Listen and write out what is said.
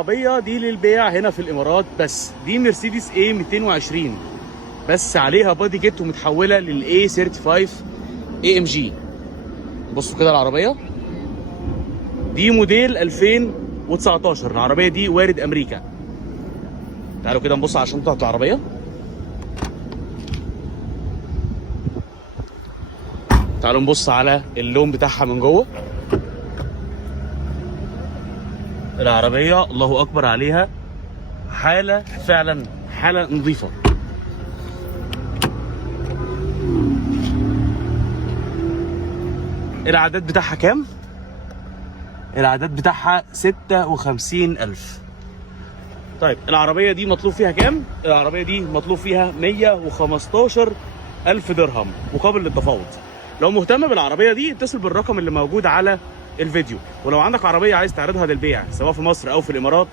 العربية دي للبيع هنا في الإمارات، بس دي مرسيدس A 220 بس عليها بادي كيت ومتحولة لل A35 AMG. بصوا كده العربية دي موديل 2019. العربية دي وارد أمريكا. تعالوا كده نبص على الشنطة بتاعت العربية. تعالوا نبص على اللون بتاعها من جوه. العربية الله أكبر عليها، حالة فعلا حالة نظيفة. العداد بتاعها كام؟ العداد بتاعها 56,000. طيب العربية دي مطلوب فيها كام؟ العربية دي مطلوب فيها 115,000 درهم مقابل للتفاوض. لو مهتم بالعربية دي اتصل بالرقم اللي موجود على الفيديو. ولو عندك عربية عايز تعرضها للبيع سواء في مصر أو في الإمارات